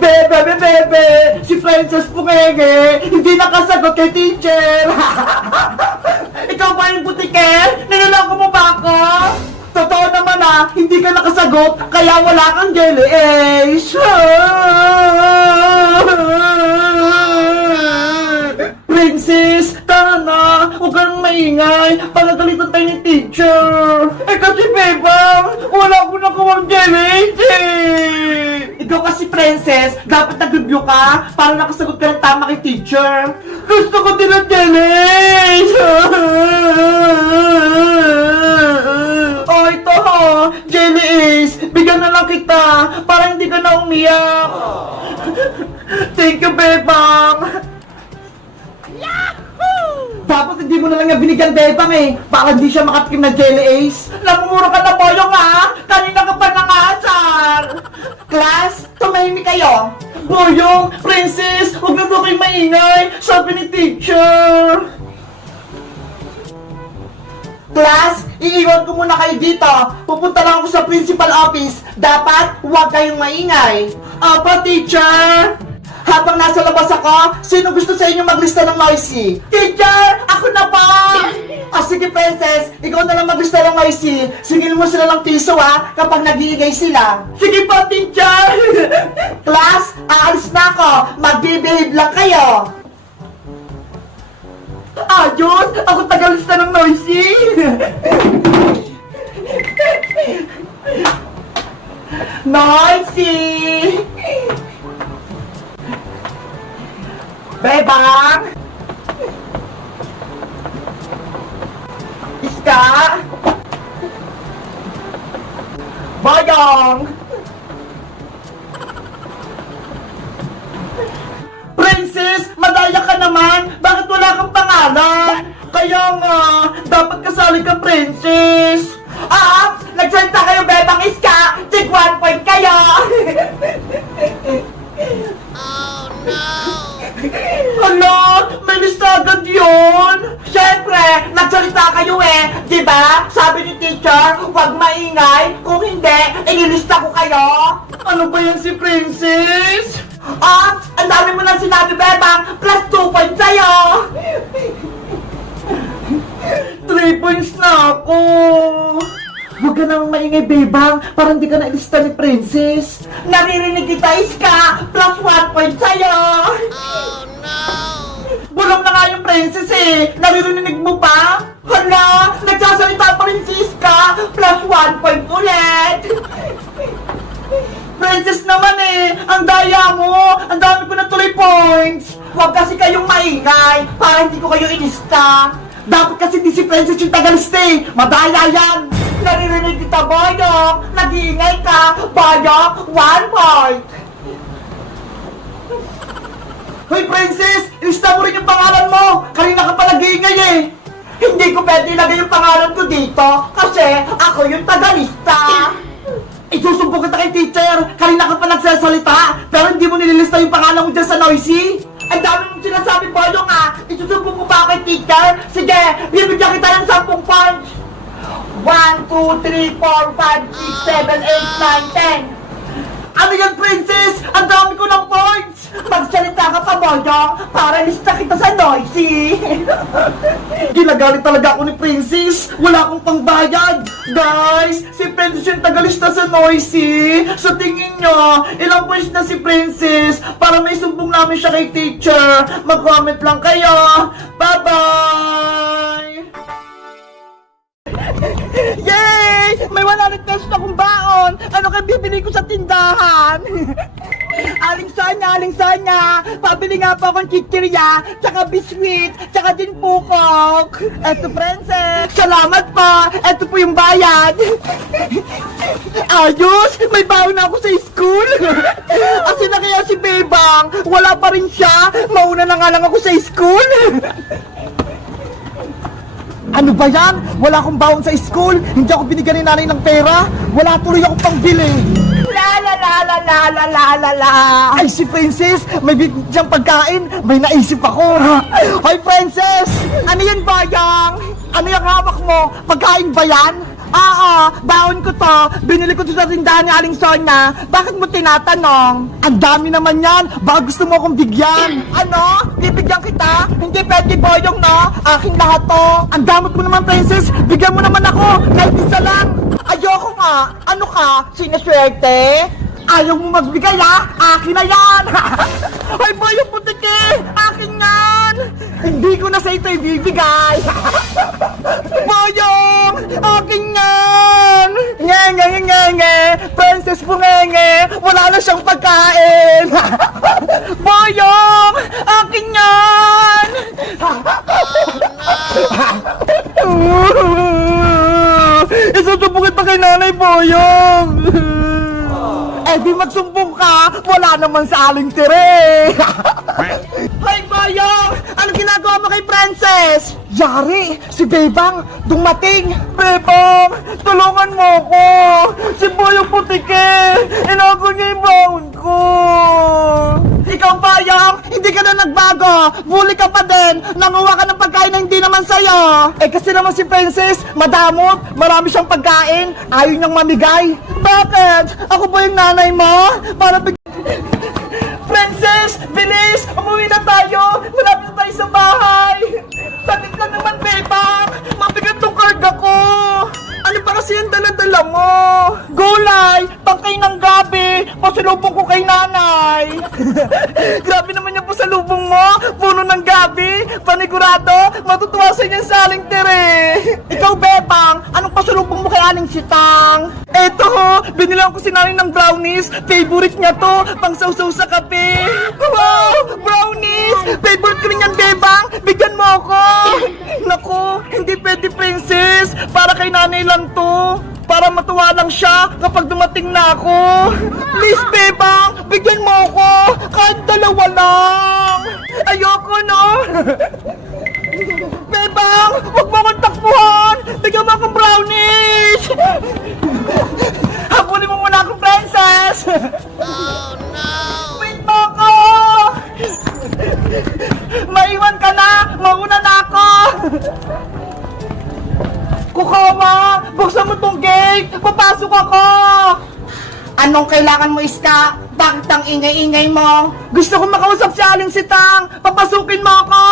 Bebe! Si Princess Pungenge, hindi nakasagot kay teacher! Ikaw ba yung butiker? Niloloko mo ba ako? Totoo naman hindi ka nakasagot, kaya wala kang jelly ace! Princess, tara na! Huwag kang maingay! Pagagalitan tayo ni teacher! Kasi Bebang, wala ko nakawang jelly ace! Ikaw kasi Princess, dapat nag-review ka para nakasagot ka ng tama kay teacher. Gusto ko din ang jelly! Oh, ito jelly ace. Bigyan na lang kita para hindi ka na umiyak. Thank you, Bebang. Dapat hindi mo na lang yung binigyan Bebang para hindi siya makatikim ng jelly ace. Namumuro ka na Boyong kanina ka pa nangasar. Class, tumahimik kayo. Boyong, Princess, huwag na daw kayo maingay. Sabi ni teacher. Class, iiwan ko muna kayo dito. Pupunta lang ako sa principal office. Dapat huwag kayong maingay. Apa, teacher? Habang nasa labas ako, sino gusto sa inyo maglista ng noisy? Teacher, ako na po! Sige Princess, ikaw na lang maglista ng noisy. Singilin mo sila ng piso kapag nag-iigay sila. Sige po, teacher! Class, aalis na ako. Mag-behave lang kayo. Ayos! Ako tagalista ng noisy! Noisy! Bebang! Iska! Boyong! Princess, madaya ka naman! Bakit wala kang pangalan? Kaya nga, dapat kasali ka, Princess! Nagsalita kayo, Bebang Iska! Take 1 point kayo! Oh no! Hala, may lista agad yun! Siyempre, nagsalita kayo diba? Sabi ni teacher, huwag maingay, kung hindi, ililista ko kayo! Ano ba yan si Princess? Ang dami mo nang sinabi, Bebang, plus 2 points sa'yo! 3 points na ako! Huwag ka nang maingay, Bebang, para hindi ka nailista ni Princess! Naririnig kita, Iska! Plus 1 point sa'yo! Oh no! Bulong na nga yung Princess Naririnig mo pa? Hala! Nagsasalita pa rin si Iska! Plus 1 point ulit! Princess naman ang daya mo! Ang dami ko na tuloy points! Huwag kasi kayong maingay para hindi ko kayo ilista! Dapat kasi di si Princess yung tagalista Madaya yan! Naririnig kita, Boyong! Nag-iingay ka! Boyong, 1 point! Hoy, Princess! Ilista mo rin yung pangalan mo! Kanina ka pa nag-iingay Hindi ko pwede ilagay yung pangalan ko dito kasi ako yung tagalista! Isusumbong kita kay teacher! Kanina ka pa nagsasalita pero hindi mo nililista yung pangalan mo dyan sa noisy! Ang dami mong sinasabi, Boyong Isusumbong mo ba kay teacher? Sige, bibigyan kita ng 10 points! 1, 2, 3, 4, 5, 6, 7, 8, 9, 10. Ano yan, Princess? Ang dami ko ng points! Magsalita ka pa, Boyong, para lista kita sa noisy! Ginagalit talaga ako ni Princess! Wala akong pangbayad! Guys, si Princess yung tagalista sa noisy! Sa tingin nyo, ilang points na si Princess para may sumbong namin siya kay teacher? Mag-comment lang kayo! Bye-bye! Yay! May 100 pesos na akong baon! Ano kayo bibili ko sa tindahan? Aling Sonya! Pabili nga po akong chichirya, tsaka biskuit, tsaka din pukok! Eto, Princess! Salamat po! Eto po yung bayad! Ayos! May baon na ako sa school! Kasi na kaya si Bebang, wala pa rin siya! Mauna na nga lang ako sa school! Ano ba yan? Wala akong baon sa school. Hindi ako binigyan ni nanay ng pera. Wala tuloy akong pangbili. La. Ay, si Princess, may bigyan pagkain. May naisip ako. Hoy, Princess! Ano yan, Bayang? Ano yung hawak mo? Pagkain ba yan? Oo, baon ko to. Binili ko to sa tindahan ni Aling Sonia. Bakit mo tinatanong? Ang dami naman yan. Baka gusto mo akong bigyan. Ano? Bibigyan kita? Hindi pwede, Boyong, no? Aking lahat to. Ang damot mo naman, Princess. Bigyan mo naman ako. Kahit isa lang. Ayoko nga. Ano ka? Sinaswerte? Ayaw mo magbigay, ha? Akin na yan! Ay, Boyong Putiki! Akin yan! Hindi ko na sa ito ibibigay! Boyong! Akin yan! Nge! Princess Bungenge! Wala na siyang pagkain! Boyong! Akin yan! Isusumbungin pa kay Nanay Boyong! Eh di magsumbong ka, wala naman sa Aling Tere. Hoy Boyong, ano ginagawa mo kay Princess? Yari, si Bebang dumating. Bebang, tulungan mo ko. Si Boyong Putiki, inago niya yung baon ko. Ikaw Boyong, hindi ka na nagbago. Bully ka pa din, nanguha ka ng pagkain na hindi naman sa'yo. Eh kasi naman si Princess, madamot, marami siyang pagkain, ayaw niyang mamigay. Bakit? Ako ba yung nanay mo? Para Princess, bilis! Umuwi na tayo! Malapit na tayo sa bahay! Sakit lang naman, Bebang! Mabigat tong karga ko! Ano pa kasi yung dala-dala mo? Gulay! Tangkay ng gabi! Pasalubong ko kay nanay! Grabe naman yung pasalubong mo! Puno ng gabi! Panigurado! Matutuwa sa inyo sa Aling Tere! Ikaw, Bebang! Anong pasalubong mo kay Aling Sitang? Eto ho! Binilang ko si nanay ng brownies! Favorite niya to! Pang sausaw sa kape! Wow! Brownies! Favorite ko rin yan, Bebang! Bigyan mo ako! Naku! Hindi pwede, Princess! Para kay nanay lang to! Para matuwa lang siya kapag dumating na ako! Please, Bebang! Bigyan mo ako! Kahit dalawa lang! Ayoko, no? Bebang! Huwag mo akong takbuhan! Bigyan mo akong brownies! Habulin mo muna akong Princess! Oh no! Wait mo ako! Maiwan ka na! Mauna na ako! Kukawa! Buksan mo tong gate! Papasok ako! Anong kailangan mo, Iska? Bakit ang ingay-ingay mo? Gusto ko makausap si Aling Sitang! Papasukin mo ako!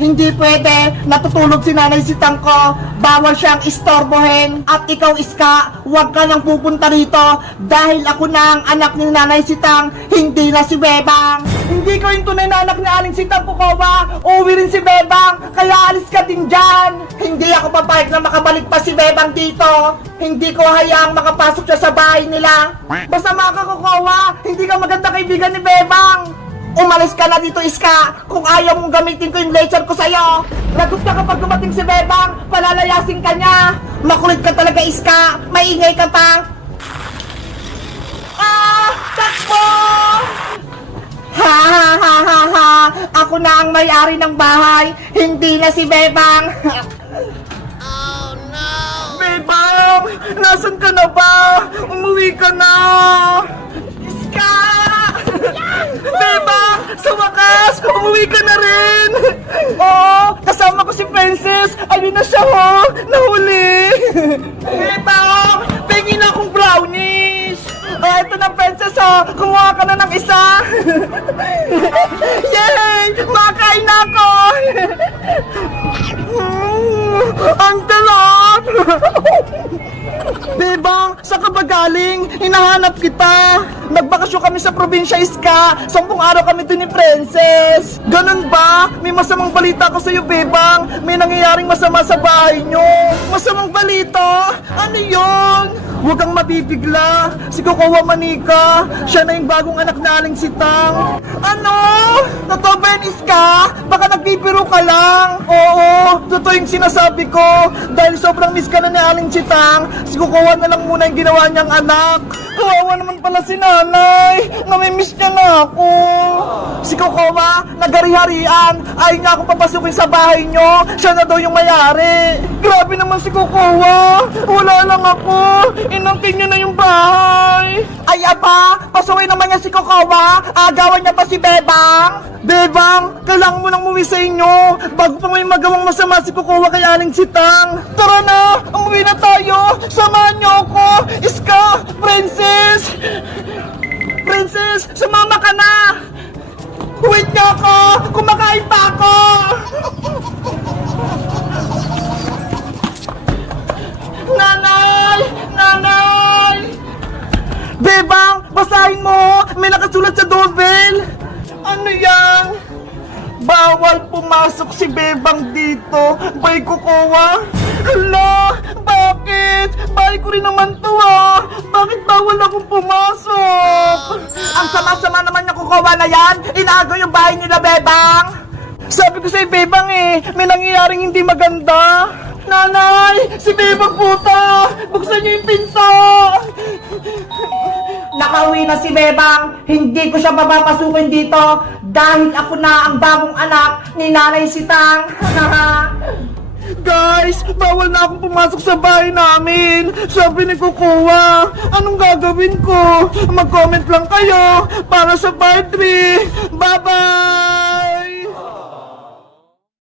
Hindi pwede! Natutulog si Nanay Sitang ko! Bawal siyang istorbohin! At ikaw, Iska, huwag ka nang pupunta rito dahil ako na ang anak ni Nanay Sitang, hindi na si Bebang! Hindi ko yung tunay na anak ni Aling Sitang, Kukawa! Uwi rin si Bebang! Kaya alis ka din dyan! Hindi ako papayag na makabalik pa si Bebang dito! Hindi ko hayaang makapasok siya sa bahay nila! Basta ka, Kukawa! Hindi ka maganda kaibigan ni Bebang! Umalis ka na dito, Iska! Kung ayaw mong gamitin ko yung laser ko sa'yo! Lagot ka kapag dumating si Bebang! Palalayasin ka niya! Makulit ka talaga, Iska! Maingay ka pa! Ah! Takbo! Ha ha ha ha ha! Ako na ang may-ari ng bahay! Hindi na si Bebang! Oh no! Bebang! Nasaan ka na ba? Umuwi ka na! Iska! Bebang! Sa wakas! Umuwi ka na rin! Oo! Kasama ko si Princess! Ayun na siya, ho! Nahuli! Bebang! Pengin akong brownies! Oh, ito na, Princess, ho! Kumuha ka na ng isa! Yay! Makain na ako! Ang talap! Bebang, saan ka ba galing? Hinahanap kita! Nagbakasyon kami sa probinsya, Iska! 10 araw kami dun ni Princess! Ganun ba? May masamang balita ko sa'yo, Bebang! May nangyayaring masama sa bahay nyo! Masamang balita? Ano yun? Huwag kang mabibigla! Si Kukawa Manika! Siya na yung bagong anak na Aling Sitang! Ano? Totoo ba yan, Iska? Baka nagbibiro ka lang! Oo! Totoo yung sinasabi ko! Dahil sobrang miss ka na ni Aling Sitang, si Kukawa na lang muna yung ginawa niyang anak! Kawawa naman pala si nanay! Namimiss niya na ako! Si Kokowa, nagari-harian. Ayaw niya akong papasukin sa bahay niyo. Siya na daw yung may-ari. Grabe naman si Kokowa. Wala lang ako. Inangkin niya na yung bahay. Ay, aba, pasukin naman niya si Kokowa. Agawan niya pa si Bebang. Bebang, kailangan mo nang umuwi sa inyo. Bago pa may magawang masama si Kokowa kay Aling Sitang. Tara na, umuwi na tayo. Samahan niyo ako. Iska, Princess. Princess, sumama ka na. Wait niyo ako. Kumakain pa ako. Nanay! Nanay! Bebang, basahin mo! May nakasulat sa doorbell! Ano yan? Bawal pumasok si Bebang dito! Bay Kokowa! Hala! Bakit? Bahay ko rin naman to ah! Bakit bawal akong pumasok? Ang sama-sama naman ng Kokowa na yan! Inaagaw yung bahay nila, Bebang! Sabi ko sa'yo, Bebang eh! May nangyayaring hindi maganda! Nanay! Si Bebang puta! Buksan niyo yung pinto! Nakauwi na si Bebang! Hindi ko siya papapasukin dito dahil ako na ang bagong anak ni Nanay Sitang! Guys! Bawal na akong pumasok sa bahay namin! Sabi ni Kokowa! Anong gagawin ko? Mag-comment lang kayo para sa part 3! Bye-bye!